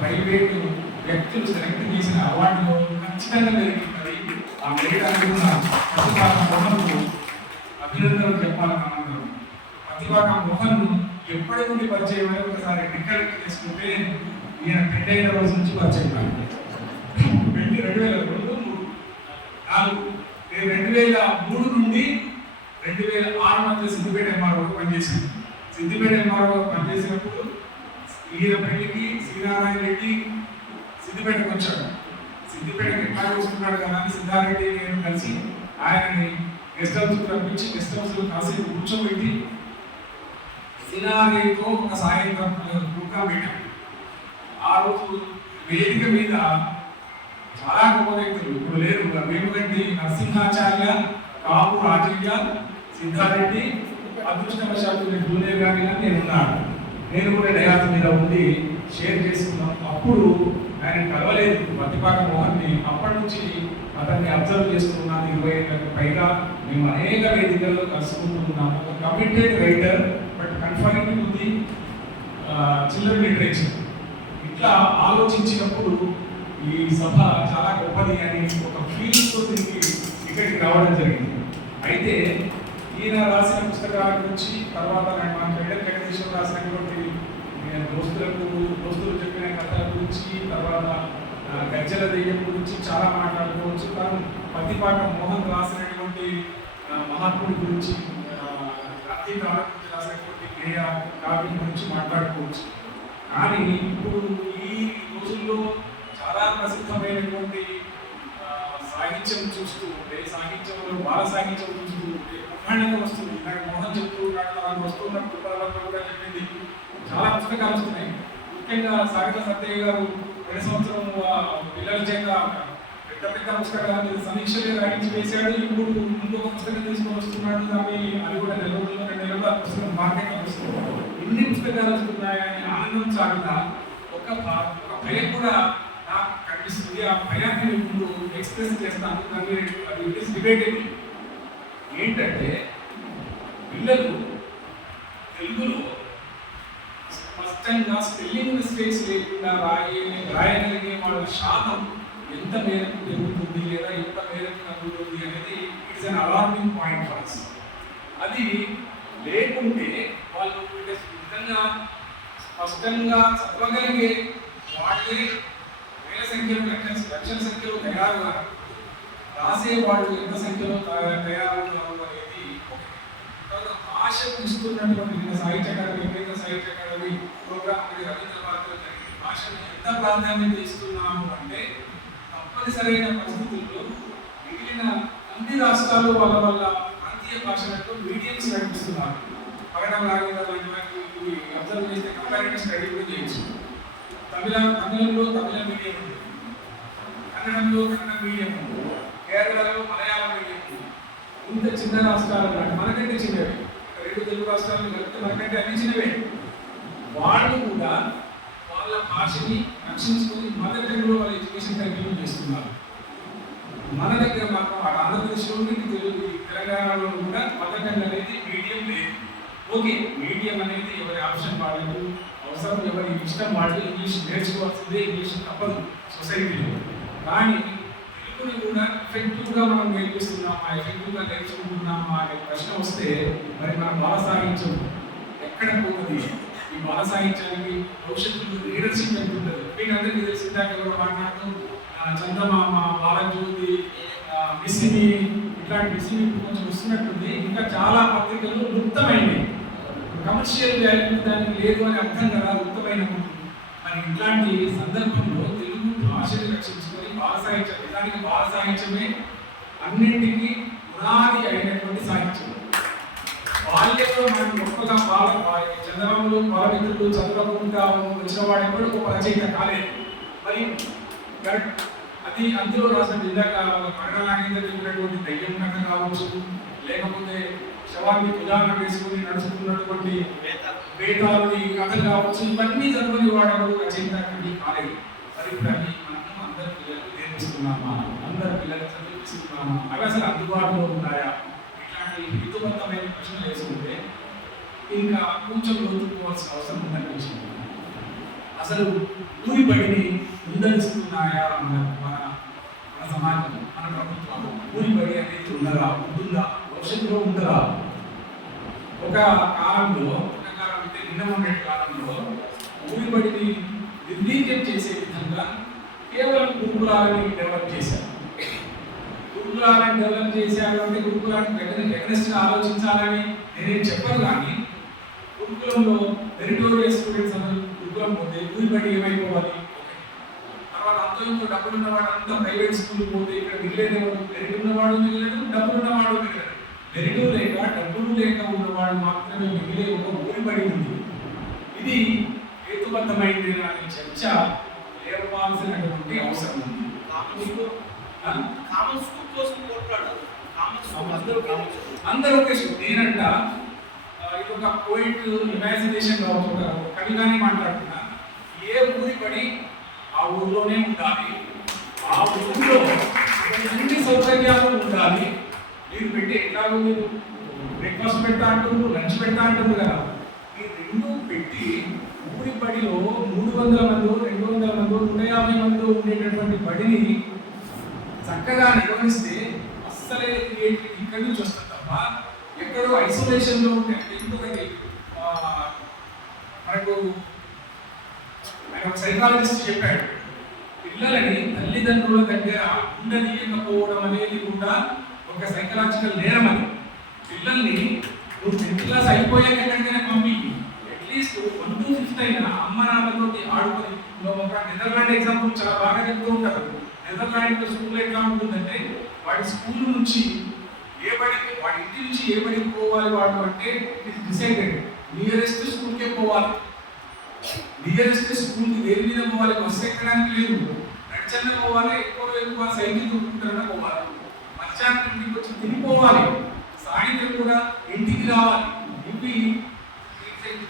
Private వ్యక్తులు select చేసిన అవార్డులో ఖచ్చితంగా మెరుగుతుంది. ఆ మెరిట్ అనుకున్న ప్రతిభాక మోహన్కు అభినందనలు చెప్పాలని ఆనందం. ప్రతిభాక మోహన్ ఎప్పటి నుండి పరిచయం అని ఒకసారి రికలెక్ట్ చేసుకుంటే ఈయన పెళ్ళైన రోజు నుంచి పరిచయం కాదు. 2003 నుండి 2006 మధ్య సిద్దిపేట ఎంఆర్ఓ పనిచేసింది. సిద్దిపేట ఎంఆర్ఓ పనిచేసినప్పుడు ఈయన పెళ్లికి శ్రీనారాయణ రెడ్డి సిద్దిపేటకు వచ్చాడు. సిద్దిపేటకి ఎట్లా చూస్తున్నాడు కదా అని సిద్ధారెడ్డి నేను కలిసి ఆయనని గెస్ట్ హౌస్ రప్పించి గెస్ట్ హౌస్ లో కాసేపు కూర్చోబెట్టి శ్రీనారాయణతో ఒక సాయంత్రం ప్రోగ్రాం పెట్టాం. ఆ రోజు వేదిక మీద చాలా గొప్ప వ్యక్తులు ఇప్పుడు లేరు. వేముగంటి నరసింహాచార్య, కాపు రాజయ్య, సిద్ధారెడ్డి, అదృష్టవశాత్తు జూనియర్ గారి నేనున్నాను. నేను కూడా డయాస్ మీద ఉండి షేర్ చేసుకున్నాం. అప్పుడు ఆయన కలవలేదు ప్రతిభాక మోహన్ని. అప్పటి నుంచి అతన్ని అబ్జర్వ్ చేస్తున్నాను. 20 ఏళ్ళకు పైగా మేము అనేక వేదికల్లో కలుసుకుంటున్నాము. ఒక committed writer, but confined to the children literature. ఇట్లా ఆలోచించినప్పుడు ఈ సభ చాలా గొప్పది అని ఒక ఫీలింగ్తో తిరిగి ఇక్కడికి రావడం జరిగింది. అయితే ఈయన రాసిన పుస్తకాల గురించి తర్వాత వెంకటేశ్వర రాసినటువంటి దోస్తులు చెప్పిన కథల గురించి, తర్వాత గజ్జల దెయ్యం గురించి చాలా మాట్లాడుకోవచ్చు. కానీ ప్రతిభాక మోహన్ రాసినటువంటి మహాత్ముడి గురించి, రాసినటువంటి గేయ కావ్యం గురించి మాట్లాడుకోవచ్చు. కానీ ఇప్పుడు ఈ రోజుల్లో చాలా ప్రసిద్ధమైనటువంటి సాహిత్యం చూస్తూ ఉంటే, సాహిత్యంలో బాల సాహిత్యం చూస్తూ ఉంటే బ్రహ్మాండంగా వస్తుంది. నాకు మోహన్ చెప్తూ నాకు వస్తున్న కృపాలలో కూడా చెప్పింది చాలా పుస్తకాలు వస్తున్నాయి. ముఖ్యంగా సాగిత సత్యయ్య గారు 2 సంవత్సరం పిల్లల చేత పెద్ద పెద్ద పుస్తకాలు సమీక్షలు రాయించి వేశాడు. ఇప్పుడు ఇంకొక పుస్తకం తీసుకొని వస్తున్నాడు. అది కూడా 2 నెలల్లో పుస్తకం మార్కెట్లో వస్తుంది. ఎన్ని పుస్తకాలు వస్తున్నాయని ఆనందం సాగుతా ఒక భయం కూడా నాకు కనిపిస్తుంది. ఆ భయాన్ని ముందు ఎక్స్ప్రెస్ చేస్తాను. అది డిబేటబుల్. ఏంటంటే పిల్లలు తెలుగులో స్పష్టంగా స్పెల్లింగ్ మిస్టేక్స్ లేకుండా రాయగలిగే వాళ్ళ శాతం ఎంత మేరకు పెరుగుతుంది లేదా ఎంత మేరకు తగ్గుతుంది అనేది it's an alarming point for us. అది లేకుంటే వాళ్ళు నిజంగా స్పష్టంగా చదవగలిగే వాళ్ళే వేల సంఖ్యలో లక్షల సంఖ్యలో తయారుగా రాసే వాళ్ళు ఎంత సంఖ్యలో తయారవుతారు అనేది భాష ఇస్తున్నటువంటి సాహిత్య అకాడమీ, కేంద్ర సాహిత్య అకాడమీ ప్రోగ్రామ్ రవీంద్ర భారతిలో జరిగిన భాషను ఎంత ప్రాధాన్యత ఇస్తున్నాము అంటే తప్పనిసరైన పరిస్థితుల్లో మిగిలిన అన్ని రాష్ట్రాలు వాళ్ళ ప్రాంతీయ భాషలకు మీడియంస్ నడిపిస్తున్నారు. పగడం రాఘవేంద్ర లాంటి వాటిని అబ్జర్వ్ చేస్తే కంపారిటివ్ స్టడీ కూడా చేయొచ్చు. తమిళంలో తమిళ మీడియం ఉంది, కన్నడంలో కన్నడ మీడియం ఉంది, కేరళలో మలయాళం మీడియం ఉంది. ఇంత చిన్న రాష్ట్రాలు మనకంటే చిన్నవి, 2 తెలుగు రాష్ట్రాలు కలిపితే మనకంటే అన్ని చిన్నవే. వాళ్ళు కూడా వాళ్ళ భాషని రక్షించుకొని మదర్ టంగ్లో వాళ్ళ ఎడ్యుకేషన్ కంటిన్యూ చేస్తున్నారు. మన దగ్గర మాత్రం ఆంధ్రప్రదేశ్లోని తెలుగు, తెలంగాణలో కూడా మదర్ టంగ్ అనేది మీడియం లేదు. ఓకే, మీడియం అనేది ఎవరి ఆప్షన్ వాళ్ళకు, అవసరం ఎవరి ఇష్టం వాళ్ళు. ఇంగ్లీష్ నేర్చుకోవాల్సిందే, ఇంగ్లీష్ తప్పదు సొసైటీలో. కానీ తెలుగుని కూడా ఎఫెక్టివ్గా మనం నేర్పిస్తున్నామా, ఎఫెక్టివ్గా నేర్చుకుంటున్నామా అనే ప్రశ్న వస్తే మరి మన బాల సాహిత్యం ఎక్కడ పోతుంది? ఈ బాల సాహిత్యానికి భవిష్యత్తులో లీడర్షిప్ ఎంత ఉంటుంది? మీకు అందరికీ తెలిసి ఇందాక కూడా మాట్లాడుతూ చందమామ, బాలజ్యోతి, మిసిమి, ఇట్లాంటి మిసిమి కొంచెం వస్తున్నట్టుంది. ఇంకా చాలా పత్రికలు వృత్తమైనవి, కమర్షియల్ వాల్యూ దానికి లేదు అని అర్థం కదా, వృత్తమైన. మరి ఇట్లాంటి సందర్భంలో తెలుగు భాషని రక్షించుకొని బాల సాహిత్యం, నిజానికి బాల సాహిత్యమే అన్నింటికీ పునాది అయినటువంటి సాహిత్యం. బాల్యంలో మనం గొప్పగా చంద్రంలో బాలమిత్రులు చదువుకుంటా వచ్చిన వాడు ఎప్పుడు గొప్ప రచయిత కాలేదు. మరి కరెక్ట్, అది అందులో రాసిన ఇందాక పగడ నాగేంద్ర చెప్పినటువంటి దయ్యం కథ కావచ్చు, లేకపోతే శవాన్ని ఉదాహరణ వేసుకుని నడుచుకున్నటువంటి వేదాలని కథ కావచ్చు, ఇవన్నీ చదువుని వాడు రచయిత కాలేదు. మరి ఇప్పుడు అవి మనం అందరి పిల్లలు నేర్పిస్తున్నామా, అందరి పిల్లలు చదివిస్తున్నామా, అవి అసలు అందుబాటులో ఉన్నాయా? ఇట్లాంటి హితుబద్ధమైన ప్రశ్నలు వేసుకుంటే ఇంకా కొంచెం లోతుకోవాల్సిన అవసరం ఉందనిపించింది. అసలు ఊరి బడిని ముందరిస్తున్నాయా అన్నారు మన మన సమాజం, మన ప్రభుత్వం. ఊరి బడి అనేది ఉందా, భవిష్యత్తులో ఉందా? ఒక కాలంలో అంటే నిన్న ఉండే కాలంలో ఊరి బడిని నిర్వీర్యం చేసే విధంగా కేవలం గురుకులాలని డెవలప్ చేశారు. గురుకులాలను డెవలప్ చేశారు అంటే గురుకులానికి ఎగనెస్ట్గా ఆలోచించాలని నేనేం చెప్పను, కానీ గురుకులంలో మెరిటోరియస్ స్టూడెంట్స్ అందరూ గురుకులం పోతే ఊరి బడి ఏమైపోవాలి? తర్వాత అంతో ఇంకో డబ్బులు ఉన్నవాడు అంతా ప్రైవేట్ స్కూల్ పోతే ఇక్కడ మిగిలేదేవాడు, మెరిట్ ఉన్నవాడు మిగిలేదు, డబ్బులు ఉన్నవాడు మిగిలేదు. మెరిట్ లేక డబ్బులు లేక ఉన్నవాడు మాత్రమే మిగిలే ఒక ఊరి బడి ఉంది. ఇది హేతుబద్ధమైంది అనే చర్చ లేవాల్సినటువంటి అవసరం ఉంది. అందరూ ఒకే స్కూల్. నేనంట ఇది ఒక పోయిట్ ఇమాజినేషన్ కావచ్చు, ఒక కవిగానే మాట్లాడుతున్నా. ఏ ఊరి బడి ఆ ఊరిలోనే ఉండాలి, ఆ ఊరిలో అన్ని సౌకర్యాలు ఉండాలి. మీరు పెట్టి ఎట్లాగో మీరు బ్రేక్ఫాస్ట్ పెడతా అంటారు, లంచ్ పెడతా అంటారు కదా, ఈ రెండు పెట్టి ఊరి బడిలో 300 మంది 200 మంది 150 మంది ఉండేటటువంటి బడిని చక్కగా నిర్వహిస్తే అస్సలే క్రియేటివిటీ ఇక్కడి నుంచి వస్తుంది తప్ప ఎక్కడో ఐసోలేషన్లో ఉంటే. ఎందుకంటే మనకు ఆయన ఒక సైకాలజిస్ట్ చెప్పాడు, పిల్లలని తల్లిదండ్రుల దగ్గర ఉండనీయకపోవడం అనేది కూడా ఒక సైకలాజికల్ నేరం అని. పిల్లల్ని నువ్వు 10th క్లాస్ అయిపోయాక ఎక్కడికైనా పంపి అట్లీస్ట్ 1 to 5th అయినా అమ్మ నాన్నతోటి ఆడుకొని. ఒక నెదర్లాండ్ ఎగ్జాంపుల్ చాలా బాగా చెప్తూ ఉంటారు. నెదర్లాండ్ స్కూల్ ఎట్లా ఉంటుందంటే వాడి స్కూల్ నుంచి ఏ బడికి, వాడి ఇంటి నుంచి ఏ బడికి పోవాలి వాడు అంటే ఇట్ ఇస్ డిసైడెడ్. నియరెస్ట్ స్కూల్కే పోవాలి. నియరెస్ట్ స్కూల్కి దేని మీద పోవాలి, బస్సు ఎక్కడానికి లేదు, నడిచన్న పోవాలి, ఎక్కువ సైకిల్ దొరుకుతుంటారన్న పోవాలి, మధ్యాహ్నం ఇంటికి వచ్చి తినిపోవాలి, సాయంత్రం కూడా ఇంటికి రావాలి. ఇవి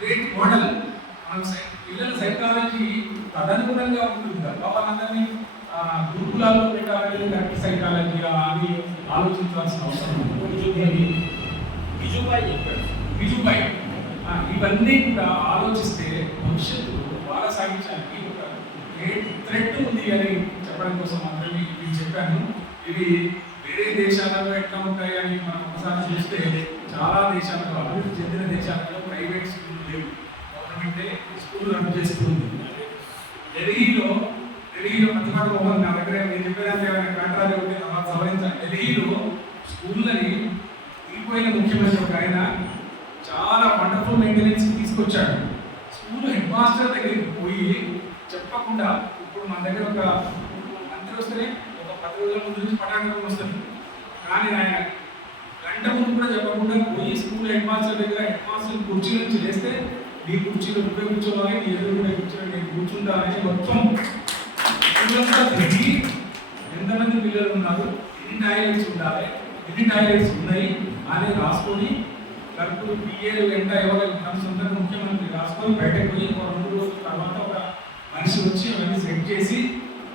గ్రేట్ మోడల్. మన పిల్లల సైకాలజీ తదనుగుణంగా ఉంటుంది. వాళ్ళందరినీ గురుకులాల్లో పెట్టాలని గట్టి సైకాలజీ అని ఆలోచించాల్సిన అవసరం ఉంది. బిజుబాయ్ ఇవన్నీ కూడా ఆలోచిస్తే భవిష్యత్తులో బాల సాహిత్యానికి ఒక థ్రెట్ ఉంది అని చెప్పడం కోసం మాత్రమే ఇవి చెప్పాను. ఇవి వేరే దేశాలలో ఎట్లా ఉంటాయి అని మనం ఒకసారి చూస్తే చాలా దేశాలలో, అభివృద్ధి చెందిన దేశాలలో ప్రైవేట్ స్కూల్ లేవు, గవర్నమెంటే స్కూల్ రన్ చేస్తుంది. ఢిల్లీలో ప్రతిభా మోహన్ నా దగ్గర నేను చెప్పేదాన్ని ఏమైనా కాంట్రాక్ట్ ఉంటే తర్వాత సవరించాలి. ఢిల్లీలో స్కూళ్ళని దిగిపోయిన ముఖ్యమంత్రి ఒక ఆయన చాలా వండర్ఫుల్ మెయింటెనెన్స్ తీసుకొచ్చాడు. స్కూల్ హెడ్ మాస్టర్ దగ్గరికి పోయి చెప్పకుండా, ఇప్పుడు మన దగ్గర ఒక మంత్రి వస్తేనే ఒక 10 రోజుల ముందు నుంచి పటాకం వస్తుంది, కానీ ఆయన గంట ముందు కూడా చెప్పకుండా పోయి స్కూల్ హెడ్ మాస్టర్ దగ్గర హెడ్ మాస్టర్ కుర్చీ నుంచి లేస్తే నీ కుర్చీలో నువ్వే కూర్చోవాలి, నీ ఎదురు కూడా కూర్చోవాలి, నేను కూర్చుంటా అని మొత్తం తిరిగి ఎంతమంది పిల్లలు ఉన్నారు, ఎన్ని టాయిలెట్స్ ఉండాలి, ఎన్ని టాయిలెట్స్ ఉన్నాయి అని రాసుకొని కరెక్ట్ పిఏలు వెంట ఎవరు సొంత ముఖ్యమంత్రి రాసుకొని బయటకు పోయి ఒక 2 రోజుల తర్వాత ఒక మనిషి వచ్చి అవన్నీ సెట్ చేసి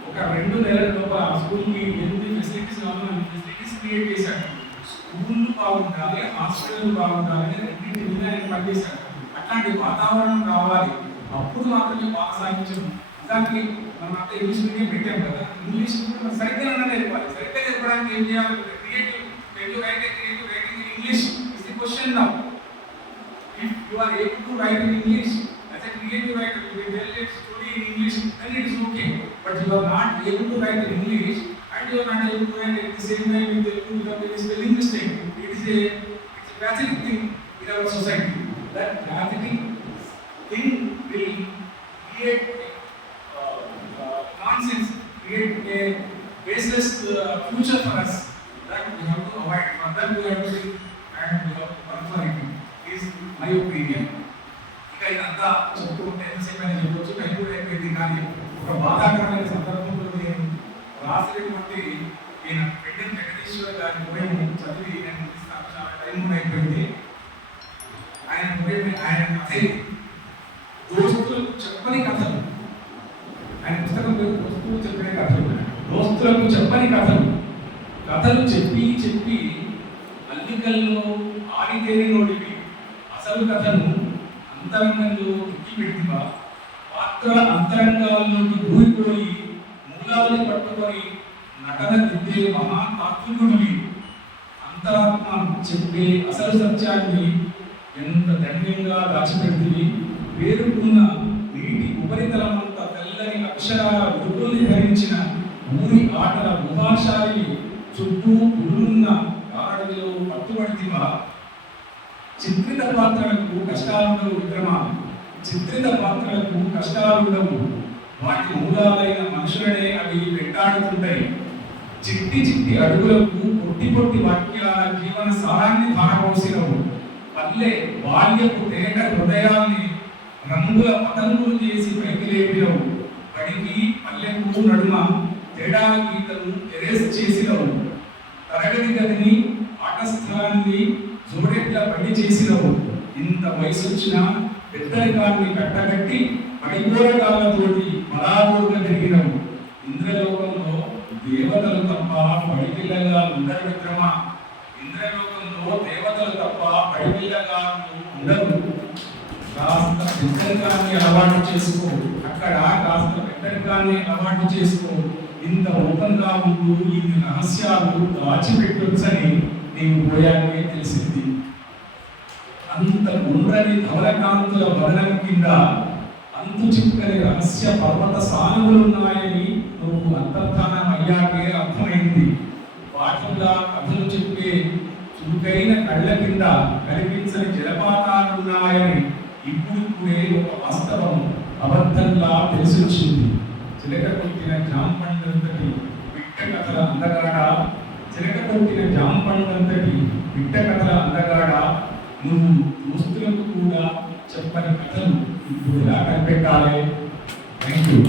ఒక 2 నెలల లోపల ఆ స్కూల్కి ఎన్ని ఫెసిలిటీస్ కావాలో అన్ని ఫెసిలిటీస్ క్రియేట్ చేశాడు. స్కూళ్ళు బాగుండాలి, హాస్పిటల్ బాగుండాలి, రెండింటి మీద ఆయన పనిచేశాడు. అట్లాంటి వాతావరణం రావాలి, అప్పుడు మాత్రమే బాగా సాగించడం. దానికి మనం అంతా ఇంగ్లీష్ మీడియం పెట్టాం కదా, ఇంగ్లీష్ సరిగ్గా నేర్పాలి. సరిగ్గా నేర్పడానికి ఏం చేయాలి? Creative writing in English is the question now. If you are able to write in English as a creative writer, you will tell a story in English, then it is okay. But you are not able to write in English and you are not able to write at the same time in Telugu without any spelling mistake. It's a pathetic thing in our society. That pathetic thing will create nonsense, create a baseless future for us. That we have to avoid. For that we have to think and we have to work for it. Is my opinion. ఇక ఇదంతా చెప్పుకుంటే ఎంతసేపు అయినా చెప్పవచ్చు, time కూడా అయిపోయింది. కానీ ఒక బాధాకరమైన సందర్భంలో నేను రాసినటువంటి ఈయన పెండెం వెంకటేశ్వర గారి పోయం చదివి నేను చాలా టైం కూడా అయిపోయింది. ఆయన పోయం, ఆయన కథ దోస్తులకు చెప్పని కథలు. ఆయన పుస్తకం పేరు దోస్తులు చెప్పిన కథలు. దోస్తులకు చెప్పని కథలు చెప్పి అల్లికల్లో ఆడితేరినోడివి అసలు కథను అంతరంగంలో ఎక్కి పెట్టివా, పాత్ర పాత్రల అంతరంగాల్లోకి దూరిపోయి మూలాల్ని పట్టుకొని నటన దిద్దే మహాతాత్వికుడివి. అంతరాత్మ చెప్పే అసలు సత్యాన్ని ఎంత ధన్యంగా దాచిపెడుతుంది. పేరుకున్న నీటి ఉపరితలమంత తెల్లని అక్షరాల గుర్తుల్ని ధరించిన ఊరి ఆటల గుహాశాలి చుట్టూ గురులున్న గారడిలో పట్టుబడితివా. చిత్రిత పాత్రలకు కష్టాలుండవు విక్రమ, చిత్రిత పాత్రలకు కష్టాలుండవు. వాటి మూలాలైన మనుషులనే అవి వెంటాడుతుంటాయి. చిట్టి చిట్టి అడుగులకు పొట్టి పొట్టి వాక్యాల జీవన సారాన్ని ధారపోసినవు. పల్లె బాల్యపు తేట హృదయాల్ని రంగుల పతంగులు చేసి పైకి లేపినవు. పడికి పల్లెకు నడుమ తేడా గీతను ఎరేస్ చేసినవు. తరగతి గదిని ఆట స్థలాన్ని జోడెట్ల పని చేసినవు. ఇంత వయసు వచ్చినా పెద్దరికాన్ని కట్టగట్టి పడిపోరగాలతోటి బలాదూరుగా తిరిగినవు. ఇంద్రలోకంలో దేవతలు తప్ప పడిపిల్లగా ఉండరు విక్రమ, ఇంద్రలోకంలో దేవతలు తప్ప పడిపిల్లగా ఉండరు. కాస్త పెద్దరికాన్ని అలవాటు చేసుకో, అక్కడ కాస్త పెద్దరికాన్ని అలవాటు చేసుకో. ఇంత ఓపెన్గా ఉంటూ ఇన్ని రహస్యాలు దాచిపెట్టొచ్చని నీవు పోయాకే తెలిసింది. అంత గుండ్రని ధవలకాంతుల వదనం కింద అంతు చిక్కని రహస్య పర్వత సానువులున్నాయని నువ్వు అంతర్ధానం అయ్యాకే అర్థమైంది. పాఠంలా కథలు చెప్పే చురుకైన కళ్ళ కింద కనిపించని జలపాతాలున్నాయని ఇప్పుడిప్పుడే ఒక వాస్తవం అబద్ధంలా తెలిసొచ్చింది. చిలక కొట్టిన జాంపండంతటి పిట్ట కథల అందగాడ, చిలక కొట్టిన జాంపండంతటి పిట్ట కథల అందగాడ, నువ్వు దోస్తులకు కూడా చెప్పని కథలు ఇప్పుడు ఎలా కనిపెట్టాలి? Thank you.